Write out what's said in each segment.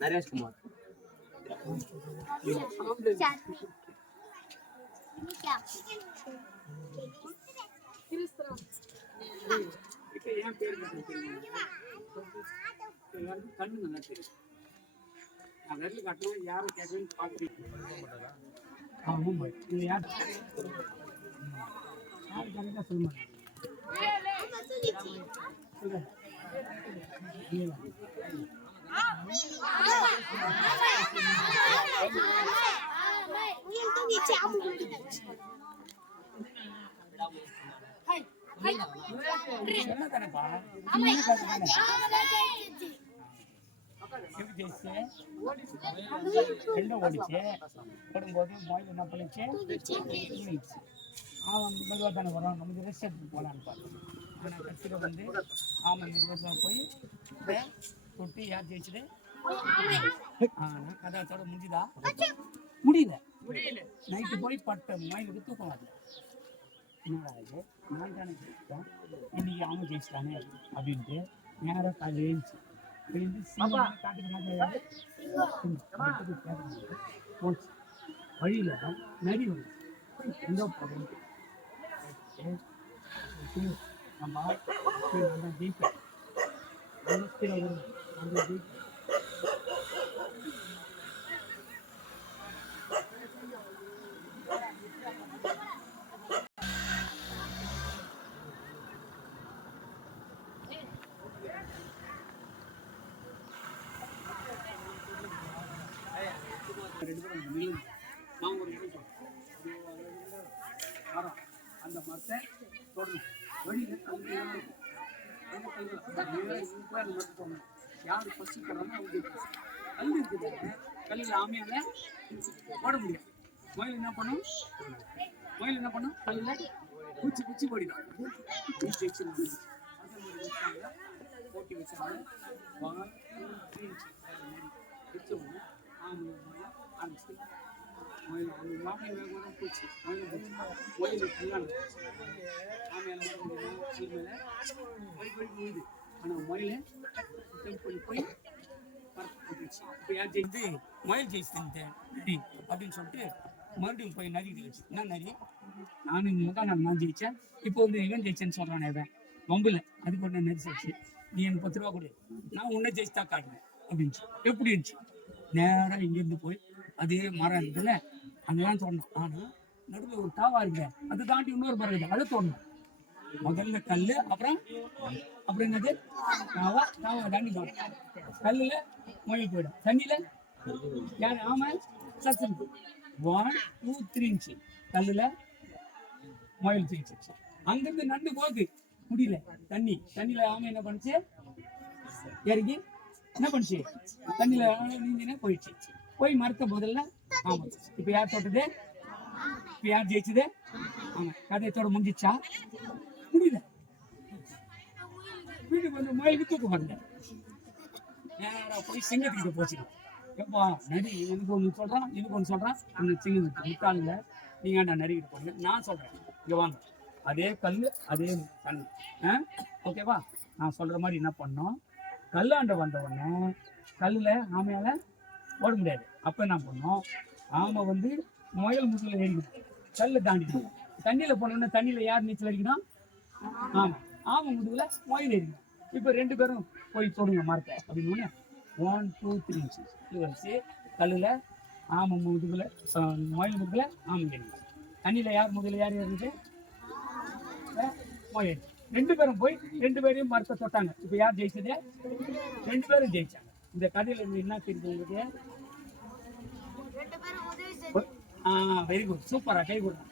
नरेश कुमार यार ரெண்டும் ஓடிச்சு. ஓடும்போது மொயில் என்ன பண்ணிச்சு, அவன் மெதுவாக தானே வரும், நமக்கு ரெஸ்ட் எடுத்துட்டு போகலான்னு பார்த்தோம். ஆனால் கட்சியில் வந்து ஆமாம் மெதுவாக போய் தொட்டு யார் ஜெயிச்சுட்டு ஆனால் கதாச்சோட முடிஞ்சுதா முடியல. நைட்டு போய் பட்ட மயிலுக்கு தூக்கம் வரல. என்னடா இது நான் தானே ஜெயிச்சிட்டேன், இன்னைக்கு அவன் ஜெயிச்சிட்டானே அப்படின்ட்டு நேராக காலையில் எழுந்துச்சு. போச்சு. வழியில் நரி வந்து எந்த ப்ராப்ளம் நம்ம ஜெயிப்பேன் அந்த ஜெயிப்பேன். நான் ஒரு இடம் மரம் அந்த மரத்தை தொடணும். வழியில் சொல்லணும் யார் ஃபஸ்ட்டு போடுறாங்க அவங்க கல் இருக்குது. கல்லில் ஆமையால போட முடியாது. மயில் என்ன பண்ணும், கல்லில் பூச்சி போடிடும். அதே மாதிரி வச்சாங்க, போட்டி வச்சாங்க. வச்ச உடனே ஆமை ஆரம்பிச்சு மயில் அந்த மாமை வேகம் போச்சு. மயில் கல்யாணம் ஆமையால் மேலே போய் போயிடுது. ஆனால் மயில் போய் போட்டுச்சு. இப்போ யார் ஜெயிச்சு மயில் ஜெயிச்சுட்டேன் நரி அப்படின்னு சொல்லிட்டு மறுபடியும் போய் நரி வச்சு என்ன நரி நானும் இங்கே தான் நான் ஜெயித்தேன், இப்போ வந்து இவன் ஜெயிச்சேன்னு சொல்கிறானே இவன் வம்பில். அதுக்கு ஒன்று நரி சொல்லிச்சு, நீ எனக்கு 10 ரூபா கொடு, நான் உன்னை ஜெயிச்சு தான் காட்டுவேன் அப்படின்ச்சு. எப்படி இருந்துச்சு, நேராக இங்கேருந்து போய் அதே மரம் இருக்குதுல்ல அங்கெல்லாம் தோணும். ஆனால் நடுவில் ஒரு தாவா இருக்குல்ல அதை தாண்டி இன்னொரு மரம் இருக்குது, அதை தோணும். முதல்ல கல், அப்புறம் என்னது தாவா தாண்டி தோணும். கல்லில் மொழி போயிடும், தண்ணியில் யார் ஆமை சத்து 1 2 3 இன்ச்சு கல்லில் மொயில் தூக்கிச்சு. அங்கிருந்து நண்டு போகுது முடியல, தண்ணியில் ஆமை என்ன பண்ணுச்சு, இறங்கி என்ன பண்ணுச்சு, தண்ணியில் நீந்தினே போயிடுச்சு. போய் மறுத்த முதல்ல ஆமாம். இப்போ யார் தோட்டது, இப்போ யார் ஜெயிச்சது, ஆமாம். கதையத்தோட முடிஞ்சிச்சா, முடியல. வீட்டுக்கு வந்து மயிலுக்கு தூக்கம் வரல, நேராக போய் சிங்கத்துக்கிட்ட போச்சு. எப்பா நரி எனக்கு ஒன்று சொல்கிறான், எனக்கு ஒன்று சொல்கிறான். அந்த சிங்கத்துக்கு முக்காலில் நீங்கள் நான் நரிக்கிட்டு போங்க, நான் சொல்கிறேன் இங்கே வாங்க. அதே கல் அதே தண்ணி, ஓகேவா? நான் சொல்கிற மாதிரி என்ன பண்ணோம், கல்லாண்ட வந்த உடனே கல்லில் ஆமையால் ஓட முடியாது. அப்போ என்ன பண்ணோம், ஆமை வந்து முயல் முதுகில் ஏறிக்கணும், கல்லை தாண்டிக்கணும். தண்ணியில் போனோடனே தண்ணியில் யார் நீச்சல் அடிக்கணும், ஆமை முதுகில் முயல் ஏறிக்கணும். இப்போ 2 பேரும் போய் தொடுங்க மரத்தை அப்படின்னு 1 2 3 இன்ச்சஸ் இது வச்சு கல்லில் ஆமை முதுகில் முயல் முதுகில் ஆமை ஏறிக்கணும். தண்ணியில் யார் முதுகில் யார் ஏறிச்சு, முயல். 2 பேரும் போய் 2 பேரையும் மரத்தை தொட்டாங்க. இப்போ யார் ஜெயிச்சது, 2 பேரும் ஜெயிச்சாங்க. இந்த கதையில் இருந்து என்ன தெரியுது உங்களுக்கு, வெரி குட், சூப்பரா. கை கொடுங்க,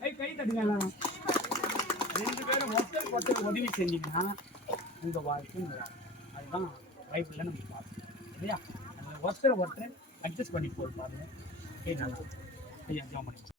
கை தட்டுங்க. 2 பேரும் ஒருத்தருக்கு உதவி செஞ்சீங்கன்னா உங்கள் வாழ்க்கையும் வராது. அதுதான் பைபிளில் நம்ம பார்ப்போம். சரியா? ஒருத்தர் அட்ஜஸ்ட் பண்ணி போட்டு பாருங்க. நல்லா ஐயா ஜாம் பண்ணி